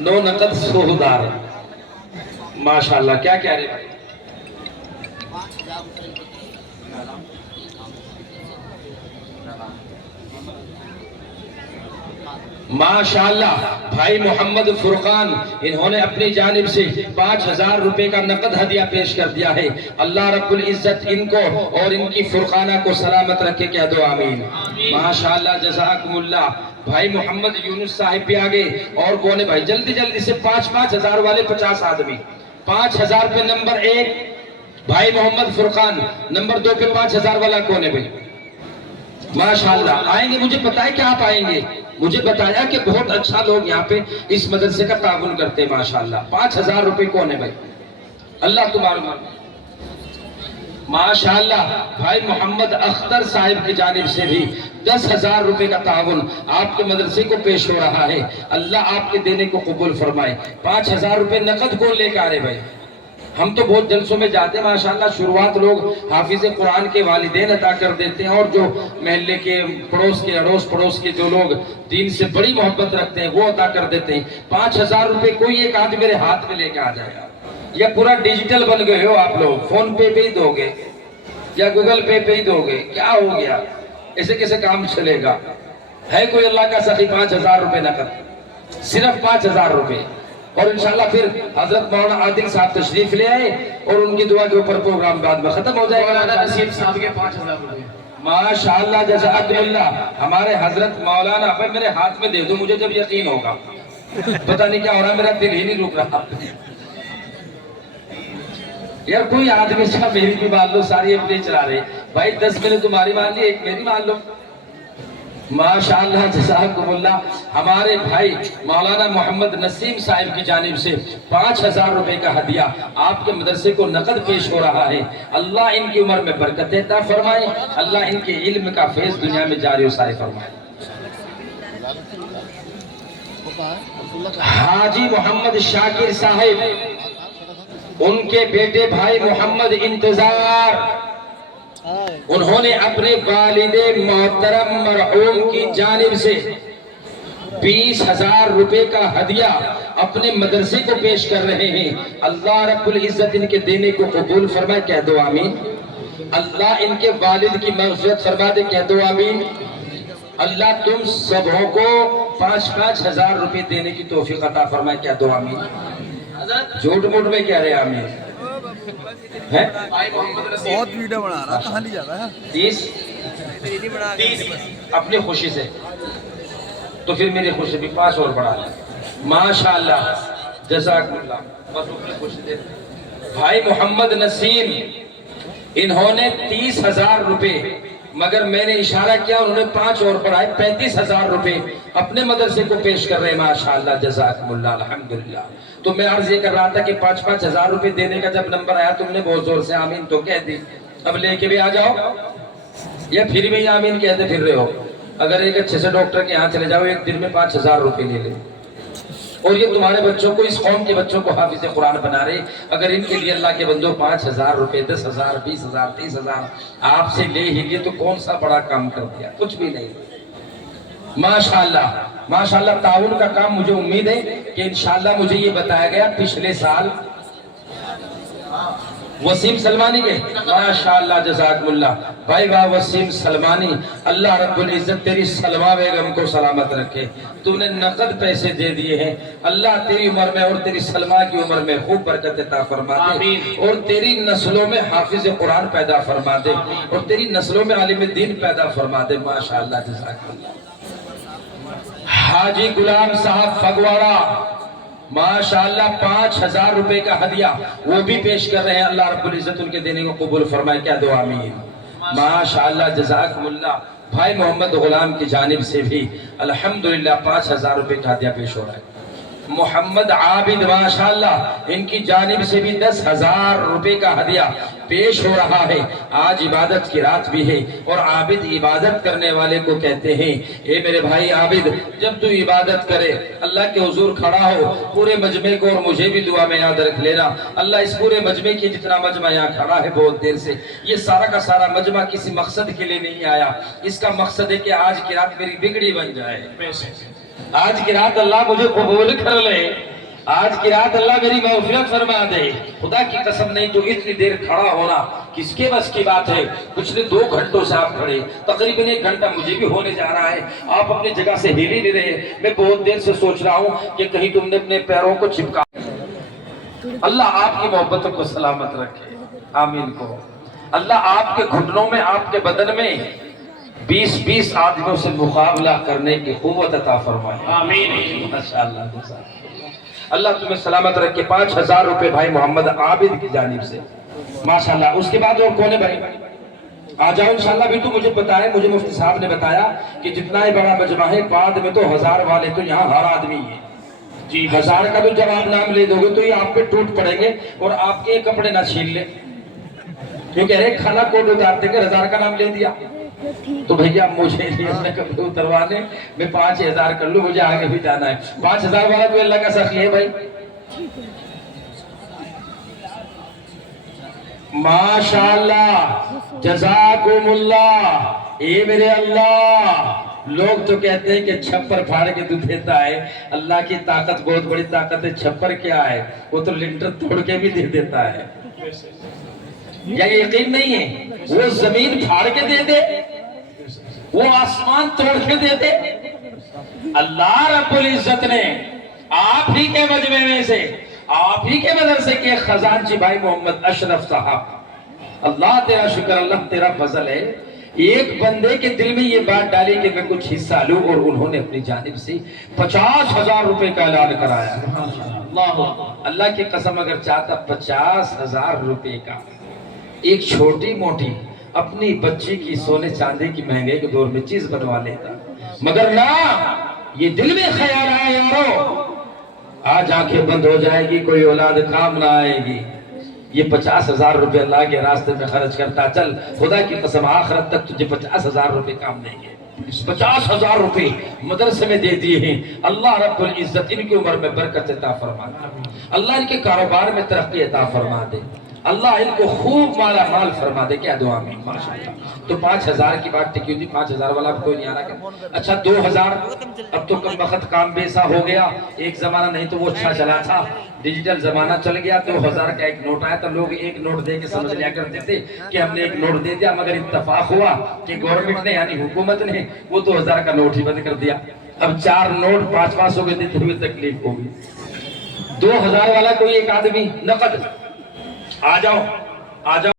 نو نقد سودار. ماشاءاللہ. کیا کہہ رہے بھائی؟ ماشاءاللہ بھائی محمد فرقان انہوں نے اپنی جانب سے 5000 روپے کا نقد ہدیہ پیش کر دیا ہے. اللہ رب العزت ان کو اور ان کی فرقانہ کو سلامت رکھے. کہہ دو آمین. ماشاءاللہ جزاکم اللہ. بھائی محمد یونس صاحب بھی آگے. اور کون ہے بھائی؟ جلدی جلدی سے 5,000 والے 50 آدمی. 5000 پہ نمبر 1 بھائی محمد فرقان. نمبر 2 پہ 5000 والا کون ہے بھائی؟ ماشاءاللہ. آئیں گے. مجھے پتا ہے کہ آپ آئیں گے. مجھے بتایا کہ بہت اچھا لوگ یہاں پہ اس مدرسے کا تعاون کرتے ہیں. ماشاءاللہ. 5000 روپے کون ہے بھائی؟ اللہ تمہارا. ماشاءاللہ بھائی محمد اختر صاحب کی جانب سے بھی 10,000 روپے کا تعاون آپ کے مدرسے کو پیش ہو رہا ہے. اللہ آپ کے دینے کو قبول فرمائے. 5,000 روپے نقد کون لے کے آ رہے بھائی؟ ہم تو بہت جلسوں میں جاتے ہیں ماشاءاللہ. شروعات لوگ حافظ قرآن کے والدین عطا کر دیتے ہیں، اور جو محلے کے پڑوس کے اڑوس پڑوس کے جو لوگ دین سے بڑی محبت رکھتے ہیں وہ عطا کر دیتے ہیں. 5,000 روپے کوئی ایک آدمی میرے ہاتھ میں لے کے آ جائے گا. یا پورا ڈیجیٹل بن گئے ہو آپ لوگ؟ فون پے پہ ہی دو گے یا گوگل پے پہ ہی دو گے؟ کیا ہو گیا؟ ایسے کیسے کام چلے گا؟ ہے کوئی اللہ کا سخی؟ 5,000 روپے نقد، صرف 5,000 روپے. اور انشاءاللہ پھر حضرت مولانا عادل صاحب تشریف لے آئے اور ان کی دعا کے اوپر پروگرام بعد میں ختم ہو جائے گا. مولانا نصیب صاحب کے 5,000 روپے. ماشاءاللہ جزاک اللہ. ہمارے حضرت مولانا بھائی میرے ہاتھ میں دے دو مجھے جب یقین ہوگا. پتہ نہیں کیا ہو رہا، میرا دل ہی نہیں رک رہا. یار کوئی آدمی صاحب میری بھی مان لو، ساری اپنے چلا رہے بھائی. 10 میں نے تمہاری مان لی، 1 میری مان لو. ماشاءاللہ جزاکم اللہ. ہمارے بھائی مولانا محمد نسیم صاحب کی جانب سے 5,000 روپے کا ہدیہ آپ کے مدرسے کو نقد پیش ہو رہا ہے. اللہ ان کی عمر میں برکت عطا فرمائے. اللہ ان کے علم کا فیض دنیا میں جاری و ساری فرمائے. حاجی محمد شاکر صاحب، ان کے بیٹے بھائی محمد انتظار، انہوں نے اپنے والد محترم مرحوم کی جانب سے 20,000 روپے کا ہدیہ اپنے مدرسے کو پیش کر رہے ہیں. اللہ رب العزت ان کے دینے کو قبول فرمائے. کہہ دو آمین. اللہ ان کے والد کی مغفرت فرما دے. کہہ دو آمین. اللہ تم سبوں کو 5,000 روپے دینے کی توفیق عطا فرمائے. کہہ دو آمین. جھوٹ موٹ میں کہہ رہے آمین. بہت ویڈیو بنا رہا، کہاں لے جا رہا ہے؟ 30 اپنی خوشی سے، تو پھر میری خوشی بھی 5 اور بڑھا لیں. ماشاءاللہ جزاک اللہ. بس اپنی خوشی سے. بھائی محمد نسیم، انہوں نے 30,000 روپے، مگر میں نے اشارہ کیا انہوں نے 5 اور بڑھائے، 35,000 روپے اپنے مدرسے کو پیش کر رہے ہیں. ماشاءاللہ جزاکم اللہ. الحمدللہ. تو میں عرض یہ کر رہا تھا کہ 5,000 روپے دینے کا جب نمبر آیا تم نے بہت زور سے آمین تو کہہ دی. اب لے کے بھی آ جاؤ یا پھر بھی آمین کہتے پھر رہے ہو. اگر ایک اچھے سے ڈاکٹر کے یہاں چلے جاؤ، ایک دن میں 5,000 روپے لے لے، اور یہ تمہارے بچوں کو، اس قوم کے بچوں کو حافظ قرآن بنا رہے. اگر ان کے لیے اللہ کے بندوں 5,000 روپے، 10,000، 20,000، 30,000 آپ سے لے ہی لیے تو کون سا بڑا کام کر دیا؟ کچھ بھی نہیں. ماشاءاللہ ماشاءاللہ. تعاون کا کام مجھے امید ہے کہ انشاءاللہ مجھے یہ بتایا گیا پچھلے سال وسیم سلمانی کے. ماشاءاللہ جزاکم اللہ. بھائی واہ وسیم سلمانی، اللہ رب العزت تیری سلمہ بیگم کو سلامت رکھے. تو نے نقد پیسے دے دیے ہیں. اللہ تیری عمر میں اور تیری سلمہ کی عمر میں خوب برکت عطا فرما دے، اور تیری نسلوں میں حافظ قرآن پیدا فرما دے، اور تیری نسلوں میں عالم دین پیدا فرما دے. ماشاءاللہ جزاکم اللہ. حاجی غلام صاحب فگوارہ، ماشاءاللہ 5,000 روپے کا ہدیہ وہ بھی پیش کر رہے ہیں. اللہ رب العزت ان کے دینے کو قبول فرمائے. کیا دو آمین. ماشاءاللہ جزاکم اللہ. بھائی محمد غلام کی جانب سے بھی الحمدللہ 5,000 روپے کا ہدیہ پیش ہو رہا ہے. محمد عابد، ماشاءاللہ ان کی جانب سے بھی 10,000 روپے کا ہدیہ پیش ہو رہا ہے. آج عبادت کی رات بھی ہے، اور عابد عبادت کرنے والے کو کہتے ہیں اے میرے بھائی عابد، جب تو عبادت کرے اللہ کے حضور کھڑا ہو، پورے مجمع کو اور مجھے بھی دعا میں یاد رکھ لینا. اللہ اس پورے مجمع کی جتنا مجمع یہاں کھڑا ہے بہت دیر سے، یہ سارا کا سارا مجمع کسی مقصد کے لیے نہیں آیا. اس کا مقصد ہے کہ آج کی رات میری بگڑی بن جائے. آج کی رات اللہ مجھے قبول کر لے، آج کی رات اللہ میری مغفرت فرما دے۔ خدا کی قسم نہیں جو اتنی دیر کھڑا ہونا کس کے بس کی بات ہے؟ پچھلے 2 گھنٹوں سے آپ کھڑے، تقریباً 1 گھنٹہ مجھے بھی ہونے جا رہا ہے، آپ اپنی جگہ سے ہل ہی نہیں رہے۔ میں بہت دیر سے سوچ رہا ہوں کہ کہیں تم نے اپنے پیروں کو چپکا۔ اللہ آپ کی محبتوں کو سلامت رکھے، آمین کو۔ اللہ آپ کے گھٹنوں میں، آپ کے بدن میں 20 آدمیوں سے مقابلہ کرنے کی قوت عطا فرمائے، آمین۔ ماشاءاللہ، اللہ تمہیں سلامت رکھے۔ 5000 روپے بھائی محمد عابد کی جانب سے، ماشاءاللہ۔ اس کے بعد اور کون ہے بھائی؟ آ جاؤ انشاءاللہ۔ بھی تو مجھے پتا ہے، مجھے مفتی صاحب نے بتایا کہ جتنا ہی بڑا مجمع ہے، بعد میں تو 1000 والے تو یہاں ہر آدمی ہے جی۔ 1000 کا بھی جب آپ نام لے دو گے تو یہ آپ پہ ٹوٹ پڑیں گے اور آپ کے کپڑے نہ چھین لیں، کیونکہ ہر ایک کھانا کوٹ اتار دیں گے۔ 1000 کا نام لے دیا تو بھیا مجھے اپنے کپڑے اتروانے، میں 5000 کر لوں، مجھے آگے بھی جانا ہے۔ 5000 والا کوئی اللہ کا سخی ہے بھائی؟ ماشاءاللہ، جزاکم اللہ۔ اے میرے اللہ، لوگ تو کہتے ہیں کہ چھپر پھاڑ کے تو دیتا ہے، اللہ کی طاقت بہت بڑی طاقت ہے۔ چھپر کیا ہے؟ وہ تو لنٹر توڑ کے بھی دے دیتا ہے۔ یا یقین نہیں ہے؟ وہ زمین پھاڑ کے دے دے، وہ آسمان توڑ کے دے دے۔ اللہ رب العزت نے آپ ہی کے مجمع میں سے، آپ ہی کے مدرسے کے خزانچی بھائی محمد اشرف صاحب، اللہ تیرا شکر، اللہ تیرا فضل ہے، ایک بندے کے دل میں یہ بات ڈالی کہ میں کچھ حصہ لوں، اور انہوں نے اپنی جانب سے 50,000 روپے کا اعلان کرایا۔ اللہ کی قسم، اگر چاہتا 50,000 روپے کا ایک چھوٹی موٹی اپنی بچی کی سونے چاندی کی مہنگائی کے دور میں چیز بنوا لیتا، مگر نہ، یہ دل میں خیال آیا یارو آج آنکھیں بند ہو جائے گی، کوئی اولاد کام نہ آئے گی، یہ 50,000 روپے اللہ کے راستے میں خرچ کرتا چل، خدا کی قسم آخرت تک تجھے 50,000 روپے کام دیں گے۔ 50,000 روپے مدرسے میں دے دیے ہیں۔ اللہ رب العزت ان کی عمر میں برکت عطا فرما دے، اللہ ان کے کاروبار میں ترقی عطا فرما دے، اللہ ان کو خوب مالا مال فرما دے۔ کیا دعا میں ماشاءاللہ۔ تو 5000 کی بات ٹکی ہوئی، 5000 والا کوئی نہیں آنا کیا؟ اچھا 2000، اب تو کم وقت کام بیسا ہو گیا۔ ایک زمانہ نہیں تو وہ اچھا چلا تھا، ڈیجیٹل زمانہ چل گیا۔ 2000 کا ایک نوٹ آیا تو لوگ ایک نوٹ دے کے سمجھ لیا کرتے تھے کہ ہم نے ایک نوٹ دے دیا، مگر اتفاق ہوا کہ گورنمنٹ نے یعنی حکومت نے وہ 2000 کا نوٹ ہی بند کر دیا۔ اب 4 نوٹ 500 کے دیتے ہوئے تکلیف ہوگی۔ 2000 والا کوئی ایک آدمی نقد، آ جاؤ آ جاؤ۔